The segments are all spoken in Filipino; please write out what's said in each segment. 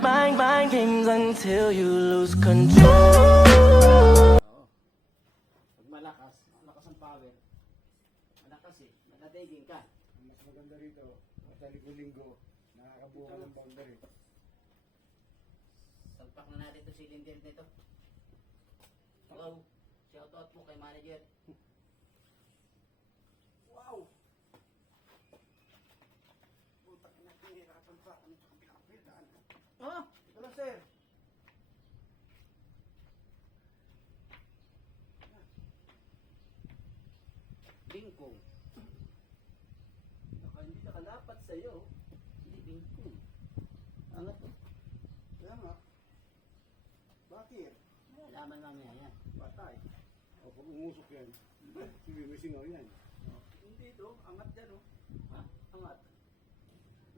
Mind games until you lose control. Pag malakas ang power. Malakas eh, nakadaging ka. Mas maganda rito, sa linggo-linggo, nakakabuo ka ng boundary. Salpak na natin ito cylinder nito. Hello, shout out po kay manager. Wow! Putak na pinahirapan pa. Ano ito ang pinakapildaan? Oh, Ito lang, sir. bingkong. Hindi nakalapat sa'yo. Hindi bingkong. Angat to. Kaya nga. Bakit? Malaman mamaya yan. Patay. O, kung umusok yan, sige, may singaw yan. Hindi ito, angat yan, oh. Ha? Angat.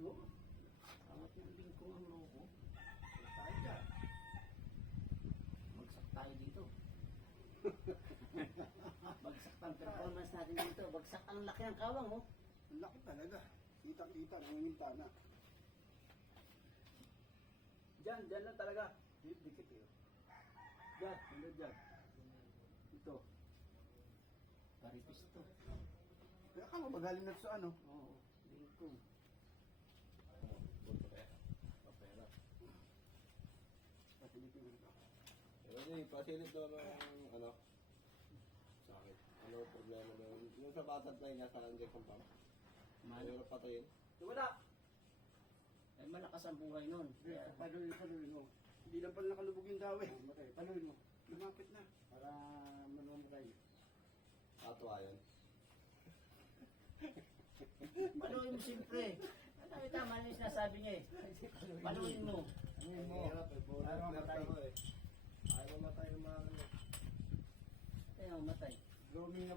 Oo. Angat ng bingkong ang logo. Patay ka. Bagsak tayo dito. Bagsak ang performance natin dito. Bagsak ang laki ng kawang oh. Ang laki talaga. Kitang-kita, nanginginta na. Diyan lang talaga. Dikit eh. Diyan, hanggang diyan. Ito. Paripis to. Kaya ka magaling na sa ano? Oo, bingkong. Pasilipin ko ito. Kasi pasilip daw ng ano, sa akin. Ano problema doon? Yung sa batang tayo niya sa injection pump. Mayroon patayin. Wala! Ay malakas ang buhay nun. Paluin mo. Hindi lang pala nakalubog yung daw eh. Paluin mo. Lumapit na. Para manumatay. Atwa yun. Paluin mo siyempre. Tama na yung sinasabi niya eh. Paluin mo. Paluin mo. Hirap eh. Puro Ayaw nerve mamatay. ako eh. Ayaw mamatay ng mga ano. Kaya matay. Blooming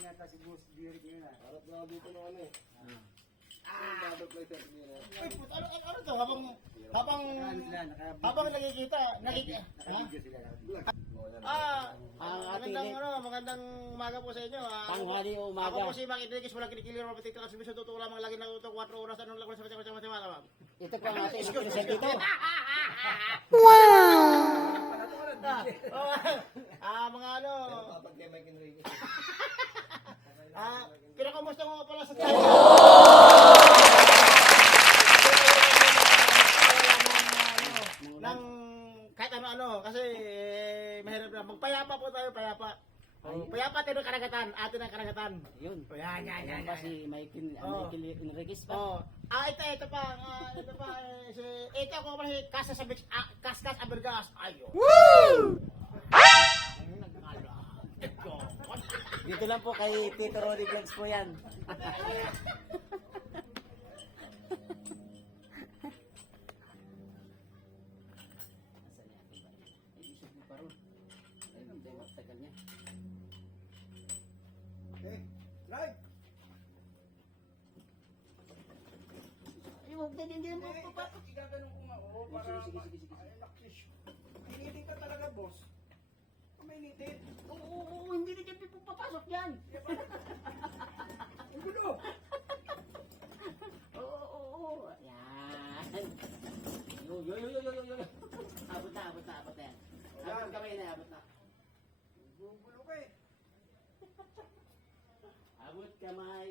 yata si Boss Derek ngayon ah. Harap na dito ng ano eh. Ah. Yung butterfly set niya na. Ano to? Habang nakikita. Nakabidyo sila. Ang ating Magandang umaga po sa inyo. tanghali o umaga. Ako po si Mang Idrikis, walang kinikili ng Robotic Transmission. Tutuko lamang lagi na ito 4 oras. Anong lakas sa matematika? Ito po ang ating inutusan dito. Mga ano, Kapag kay Mike Enriquez. pinakamusta ko pala sa ng kahit ano kasi mahirap na magpayapa po tayo, payapa. Payapa tayo ng karagatan, atin ang karagatan. Yun. Yan. Yan pa si Michael Enriquez pa. Ito pa, ito ako pala si Kaskas Abergas. Ayo. Dito lang po kay Tito Roddy Vlogs po yan. Okay. Right. Huwag na din din po pa. Igaganong ko nga. Oo, para Sige. ay, naklis. Initin ka talaga, boss. Mainitin. Oo, hindi na dyan po papasok yan. Ang gulo. Oo. Yan. Yo. Abot na yan. Abot kamay na, abot na. Gugulo ka eh. Abot kamay.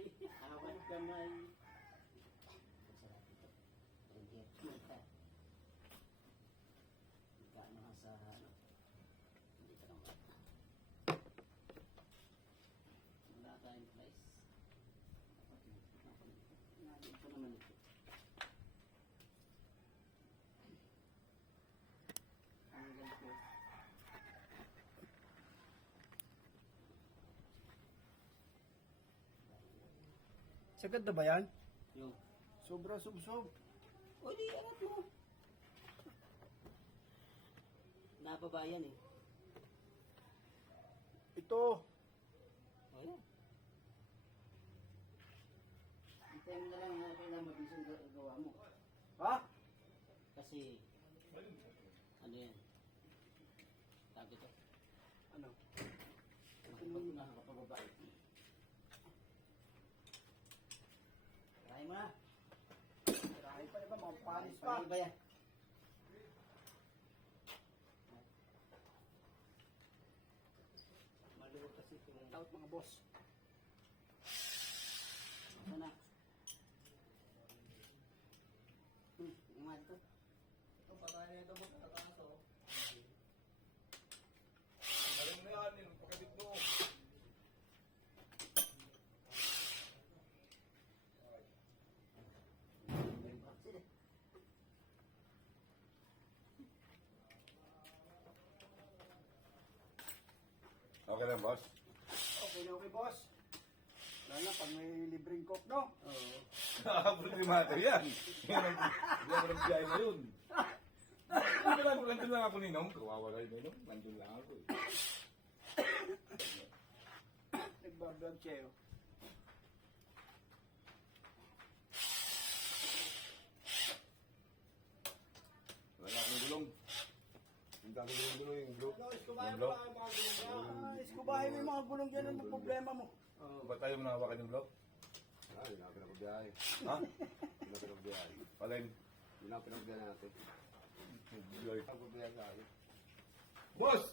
Sagad na ba yan? Yung. Sobra subsob. O di, angat mo. Nababayan eh. Ito. O yan. Hintayin mo na lang na kailangan mabisang gawa mo. Ha? Kasi, ano yan? Tawag ito. Ano? Nakakapababa. Try mo na. Tirahin pa iba, mga panis pa. Paano ba yan? Shout out mga boss. Sana. Umad ko. Ito, patay na ito, boss. Nakataas, oh. Galing na yan, yung pakabit mo. Okay lang, boss. Okay na okay, boss. Lalo na pag may libreng coke, no? Oo. Problemado yan. Hindi ako ng biyay na yun. Nandun lang ako ninom. Kawawala yun ninom. Nandun lang ako eh. Nagbablog siya, oh. Wala akong gulong. Hindi ako gulong yung blue. Kumain Yung mo block. lang ang mga gulong niya. Iskubahin mo yung mga gulong dyan, ano problema mo? Ba't tayo manahawakan yung block? Hindi na pinagbiyahe. Ha? Hindi na pinagbiyahe. Palin? Hindi na pinagbiyahe natin. Pinagbiyahe sa akin. Boss!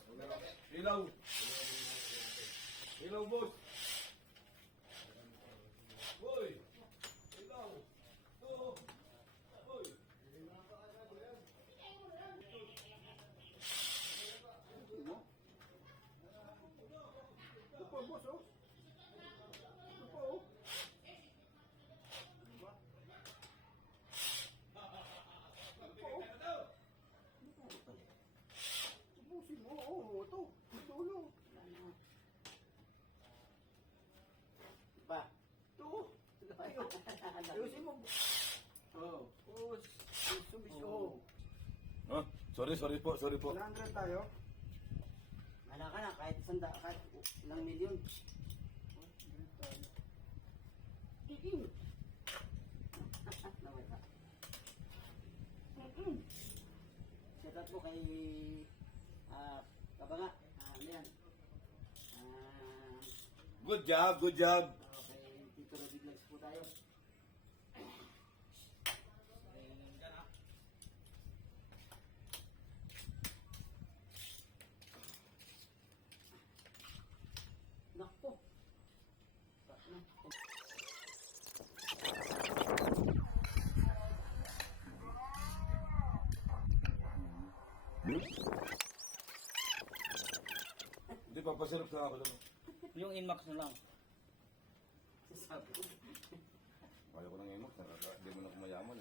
Ilaw! Ilaw, boss! Boy! Ilaw! Ito! Boy! Ito po, boss, oh. Ito po, oh. Ubusin mo, oh. Ito. Ito, no. Ba? Ito. Ayusin mo. Oh. Oh. Sumiso. Ah, sorry po. 100 tayo. Wala ka na, kahit ilang milyon. Nawala. Shout out po kay Kabanga. Ano yan? Good job. Kay Tito Roddy Vlogs po tayo. Nakpo. Hindi, papasirap sa ako lang. Yung Inmax na lang. Sabi ko. Kaya ko ng emok, hindi mo na kumayaman.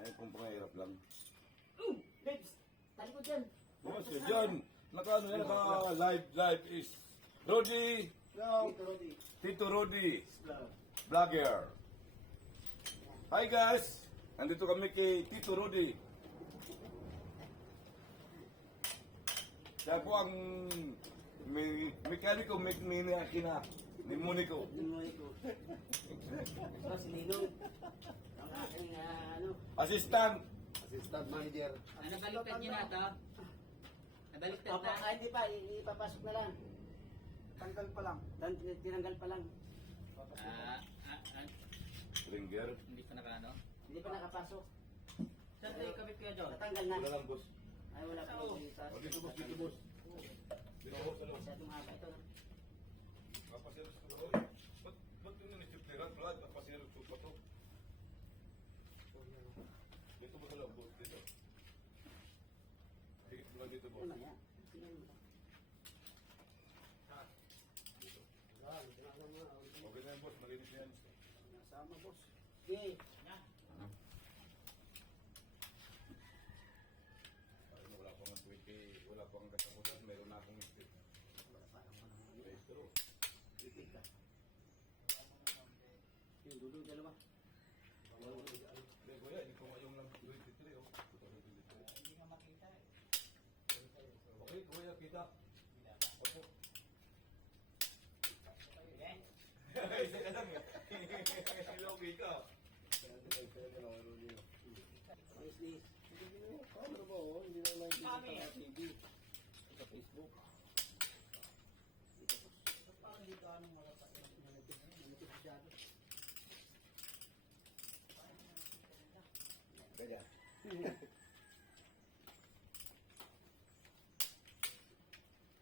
Ay, kung pangahirap lang. Babes! Talikod dyan! Boss, yan. Naka live is Rodi, Tito Roddy. Tito Rodi, vlogger. Hi guys! Nandito kami kay Tito Rodi. Siya po ang mekaniko, kina ni Monico. Dinuloy ko. So, si Ninong. Ang aking Assistant. Assistant manager. Nabaliktad niyo na ito? Nabaliktad Papa, na? hindi pa, ipapasok na lang. Tanggal pa lang. Tinanggal pa lang. Ringer. Hindi pa nakaano? Hindi pa nakapasok. Saan tayo kabit kuya John? Natanggal na. Wala lang, boss. Ay, wala pa. O, dito, boss. Dito, boss. Dito, boss. Ano? Masyadong haba ito. Napasirap sa oy. Ba't yung nisiptiran? Brad, napasirap sa pa to. Dito mo sa lang, boss. Dito. Higit mo lang dito, boss. Ano yan? Okay na yan, boss. Malinis na yan. Nasama, boss. Okay. Ayun, wala pang 20, wala pang kasabutan. Meron na akong mistake. Registro. Pipig ka. Yung dulo, dalawa. Hindi, kuya, hindi ko yung lang 23, oh. 2023. Hindi ka makita eh. Okay, kuya, kita. Opo. Isa ka lang eh. Okay ka. Ayos, Liz. Ano ba, oh? Hindi na nakikita sa TV. Sa Facebook. Parang dito anong wala pa. Nalipid masyado. Ganyan.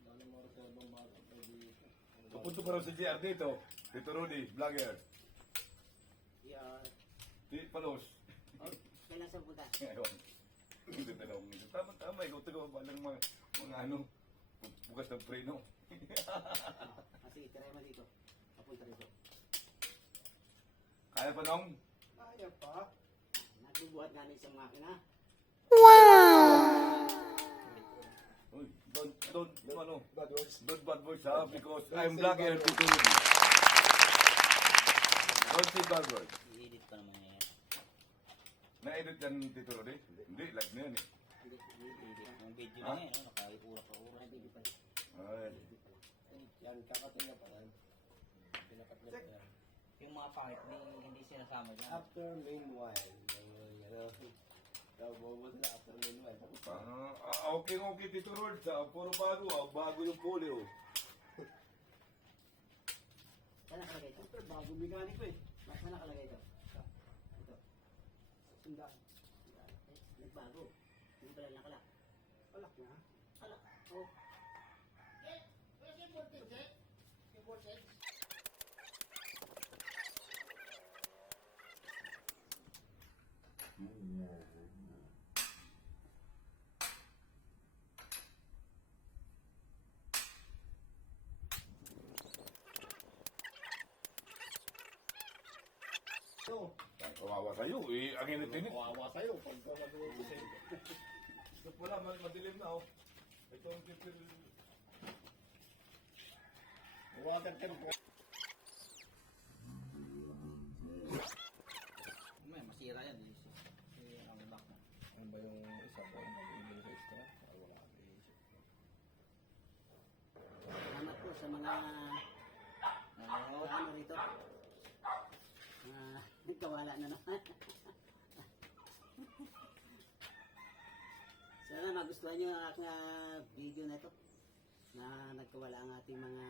Dami mga reservang bata pa dito. Kapunto pa raw si JR dito. Tito Rudy, vlogger. Yeah. Tito Palos. Oh, kailan sa punta? Ngayon. Hindi talong. Tama, ikaw taga ba ng mga ano, bukas ng preno. Sige, try mo dito. Papunta rito. Kaya pa nung? Kaya pa. Nagbubuhat namin sa makina. Uy, don't bad words ha, because I'm vlogger Tito Rudy. Don't say bad words. I-edit pa naman yan. Na-edit yan Tito Rudy? Hindi, like na yan eh. Yung video Ha? na yan, nakaiurak ka urak. Ay. Yan, kakatinga pa yan. Yung mga pangit, hindi sinasama dyan. After meanwhile. Bobo sila after meanwhile. Okay, Tito Rudy. Puro bago yung polio. Saan nakalagay ito? Siyempre, bago mekaniko eh. Saan nakalagay ito? Ito. Sundaan. Nagbago. Hindi pala nakalak. Alak na. Alak. Oh. So, Kawawa sa'yo eh. Ang init-init. kawawa sa'yo pagka magawa ko sa'yo. Ito pala, madilim na oh. Ito ang tipil. Water tempo. May masira yan. Kasi ang back na. Ano ba yung isa po? Mag-ibig sa extra? Wala kang iisip. Salamat po sa mga ano rito. Nagkawala na naman. Sana magustuhan nyo ang aking video na ito na nagkawala ang ating mga